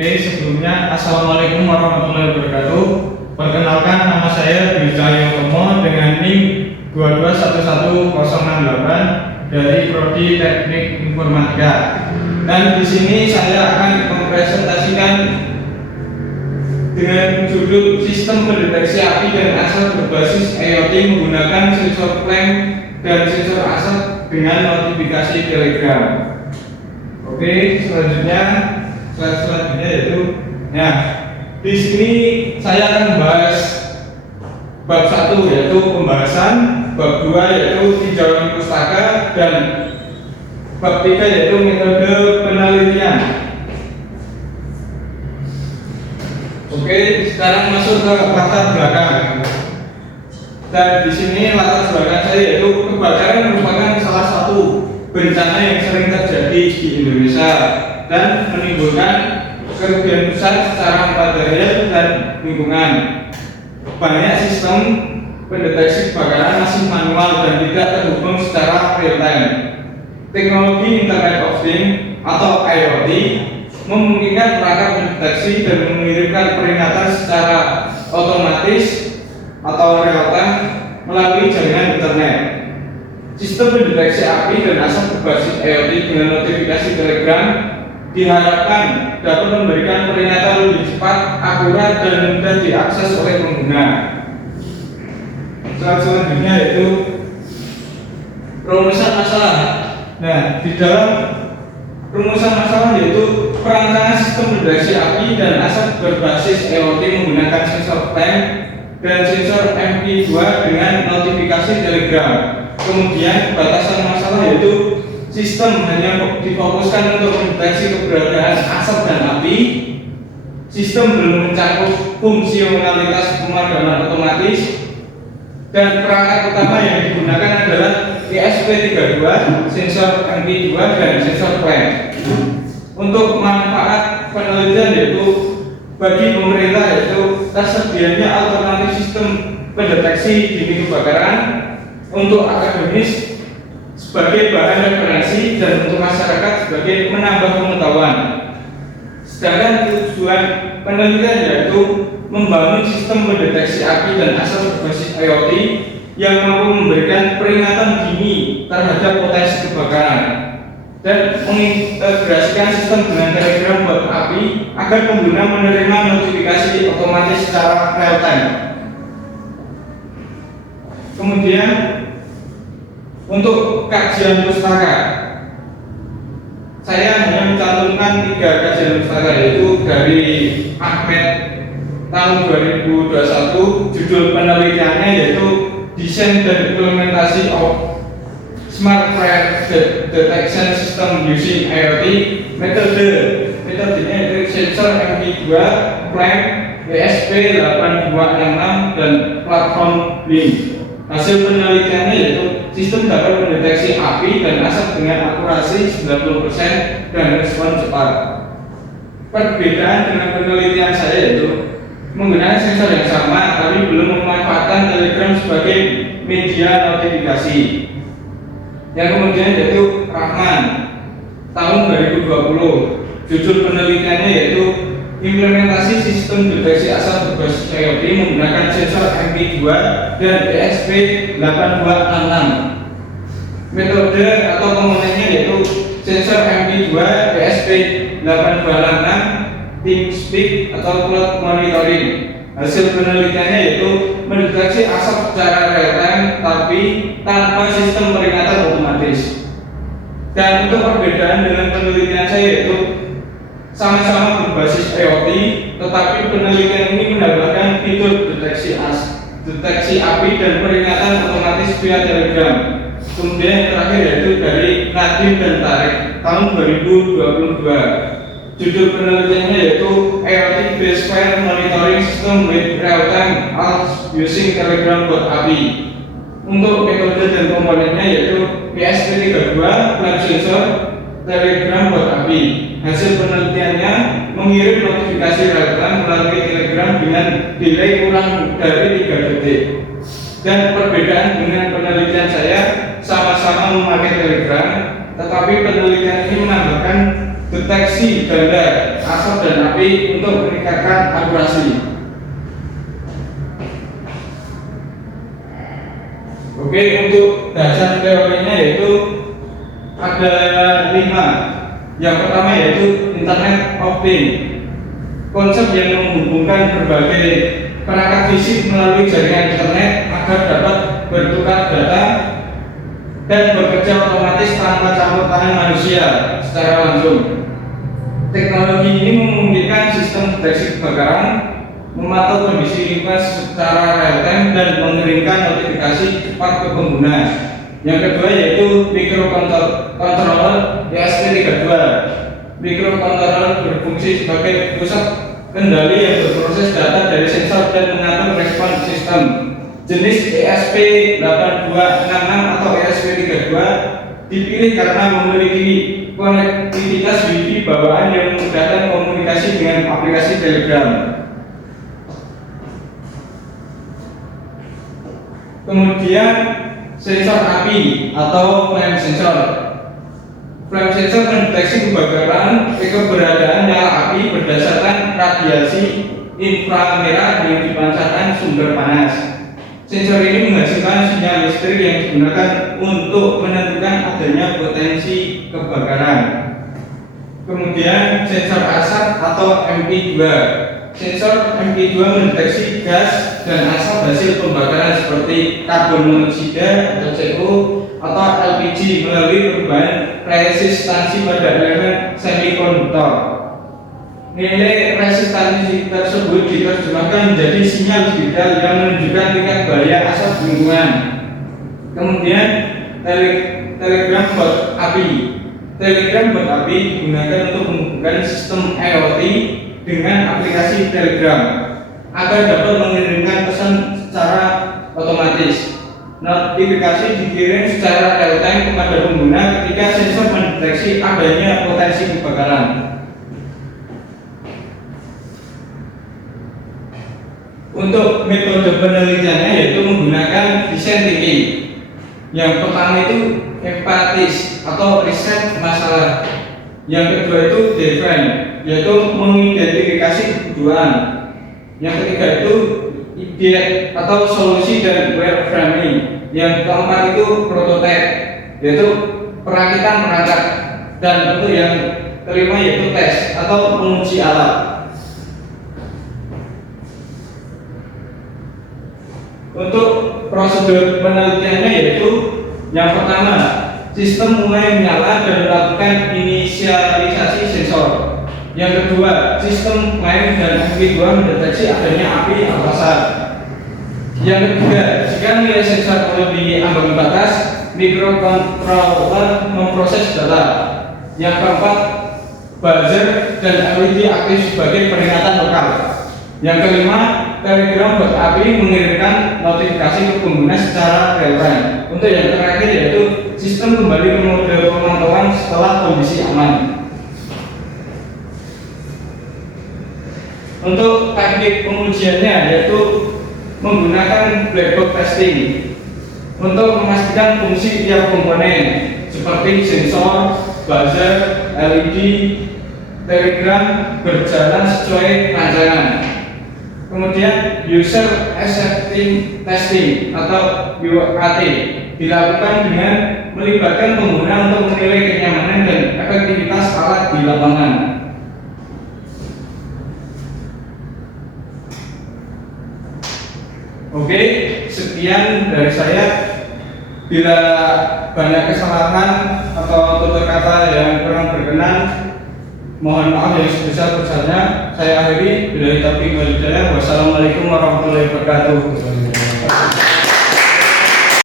Oke, sebelumnya Assalamualaikum warahmatullahi wabarakatuh. Perkenalkan, nama saya Dwi Cahyotomo dengan NIM 2211068 dari Prodi Teknik Informatika. Dan di sini saya akan mempresentasikan dengan judul Sistem Pendeteksi Api dan Asap Berbasis IoT menggunakan sensor clamp dan sensor asap dengan notifikasi Telegram. Oke, selanjutnya yaitu, di sini saya akan membahas bab 1 yaitu pembahasan, bab 2 yaitu tinjauan pustaka, dan bab 3 yaitu metode penelitian. Oke, sekarang masuk ke latar belakang. Dan di sini latar belakang saya yaitu kebakaran merupakan salah satu bencana yang sering terjadi di Indonesia dan menimbulkan kerugian besar secara material dan lingkungan. Banyak sistem pendeteksi kebakaran masih manual dan tidak terhubung secara real time. Teknologi Internet of Things atau IoT memungkinkan perangkat mendeteksi dan mengirimkan peringatan secara otomatis atau real time melalui jaringan internet. Sistem pendeteksi api dan asap berbasis IoT dengan notifikasi Telegram diharapkan dapat memberikan peringatan lebih cepat, akurat, dan mudah diakses oleh pengguna. Selanjutnya yaitu rumusan masalah. Nah, di dalam rumusan masalah yaitu perancangan sistem pendeteksi api dan asap berbasis IoT menggunakan sensor clamp dan sensor MP2 dengan notifikasi Telegram. Kemudian batasan masalah yaitu sistem hanya difokuskan untuk mendeteksi keberadaan asap dan api. Sistem belum mencakup fungsionalitas pemadaman otomatis. Dan perangkat utama yang digunakan adalah ESP32, sensor MP2, dan sensor clamp. Untuk manfaat penelitian yaitu bagi pemerintah yaitu tersedianya alternatif sistem pendeteksi dini kebakaran, untuk akademis sebagai bahan referensi, dan untuk masyarakat sebagai menambah pengetahuan. Sedangkan tujuan penelitian yaitu membangun sistem pendeteksi api dan asap berbasis IoT yang mampu memberikan peringatan dini terhadap potensi kebakaran dan mengintegrasikan sistem dengan Telegram buat api agar pengguna menerima notifikasi otomatis secara real time. Kemudian untuk kajian pustaka, saya hanya mencantumkan 3 kajian pustaka, yaitu dari Ahmed tahun 2021. Judul penelitiannya yaitu Design dan Implementasi of Smart Threat Detection System Using IoT. Metodenya itu sensor MP2, clamp, ESP8266, dan platform Link. Hasil penelitiannya yaitu sistem dapat mendeteksi api dan asap dengan akurasi 90% dan respon cepat. Perbedaan dengan penelitian saya yaitu menggunakan sensor yang sama tapi belum memanfaatkan Telegram sebagai media notifikasi. Yang kemudian yaitu Rahman tahun 2020. Judul penelitiannya yaitu implementasi sistem deteksi asap berbasis IoT menggunakan sensor MP2 dan ESP8266. Metode atau komponennya yaitu sensor MP2, ESP8266, TeamSpeak atau Cloud Monitoring. Hasil penelitiannya yaitu mendeteksi asap secara real time tapi tanpa sistem peringatan otomatis. Dan untuk perbedaan dengan penelitian saya yaitu sama-sama berbasis IoT, tetapi penelitian ini menambahkan fitur deteksi api dan peringatan otomatis via Telegram. Kemudian yang terakhir yaitu dari Nadim dan Tarik tahun 2022. Judul penelitiannya yaitu IoT Based Fire Monitoring System with Real-Time Alerts Using Telegram Bot API. Untuk metode dan komponennya yaitu ESP32, clamp sensor, Telegram Bot API. Hasil penelitiannya mengirim notifikasi real-time melalui Telegram dengan delay kurang dari 3 detik. Dan perbedaan dengan penelitian saya, sama-sama memakai Telegram, tetapi penelitian ini menambahkan deteksi ganda asap dan api untuk meningkatkan akurasi. Oke, untuk dasar teorinya yaitu ada 5. Yang pertama yaitu Internet of Things, konsep yang menghubungkan berbagai perangkat fisik melalui jaringan internet agar dapat bertukar data dan bekerja otomatis tanpa campur tangan manusia secara langsung. Teknologi ini memungkinkan sistem deteksi kebakaran, memantau kondisi lingkungan secara real time dan mengirimkan notifikasi cepat ke pengguna. Yang kedua yaitu microcontroller ESP32. Microcontroller berfungsi sebagai pusat kendali yang berproses data dari sensor dan mengatur respon sistem. Jenis ESP8266 atau ESP32 dipilih karena memiliki konektivitas Wi-Fi bawaan yang memudahkan komunikasi dengan aplikasi Telegram. Kemudian sensor api atau flame sensor. Flame sensor mendeteksi keberadaan nyala api berdasarkan radiasi inframerah yang dipancarkan sumber panas. Sensor ini menghasilkan sinyal listrik yang digunakan untuk menentukan adanya potensi kebakaran. Kemudian sensor asap atau MP2. Sensor MP2 mendeteksi gas dan asap hasil pembakaran seperti karbon monoksida atau CO atau LPG melalui perubahan resistansi pada elemen semikonduktor. Nilai resistansi tersebut diterjemahkan menjadi sinyal digital yang menunjukkan tingkat bahaya asap lingkungan. Kemudian Telegram bot api. Telegram bot api digunakan untuk menghubungkan sistem IoT dengan aplikasi Telegram agar dapat mengirimkan pesan secara otomatis. Notifikasi dikirim secara real time kepada pengguna ketika sensor mendeteksi adanya potensi kebakaran. Untuk metode penelitiannya yaitu menggunakan design thinking. Yang pertama itu empatis atau riset masalah. Yang kedua itu define, yaitu mengidentifikasi kebutuhan. Yang ketiga itu ide atau solusi dan wireframing. Yang keempat itu prototype, yaitu perakitan perangkat. Dan untuk yang kelima yaitu tes atau menguji alat. Untuk prosedur penelitiannya yaitu yang pertama, sistem mulai menyala dan melakukan inisialisasi sensor. Yang kedua, sistem flame dan MP2 mendeteksi adanya api atau asap. Yang ketiga, jika nilai sensor melebihi ambang batas, microcontroller memproses data. Yang keempat, buzzer dan LED aktif sebagai peringatan lokal. Yang kelima, Telegram bot api mengirimkan notifikasi ke pengguna secara real time. Untuk yang terakhir yaitu sistem kembali ke mode pemantauan setelah kondisi aman. Untuk teknik pengujiannya yaitu menggunakan black box testing untuk memastikan fungsi tiap komponen seperti sensor, buzzer, LED, Telegram berjalan sesuai rancangan. Kemudian user acceptance testing atau UAT dilakukan dengan melibatkan pengguna untuk menilai kenyamanan dan efektivitas alat di lapangan. Oke, sekian dari saya. Bila banyak kesalahan atau tutur kata yang kurang berkenan, mohon maaf yang sebesar-besarnya. Saya akhiri. Billahi taufiq wal hidayah. Wassalamualaikum warahmatullahi wabarakatuh.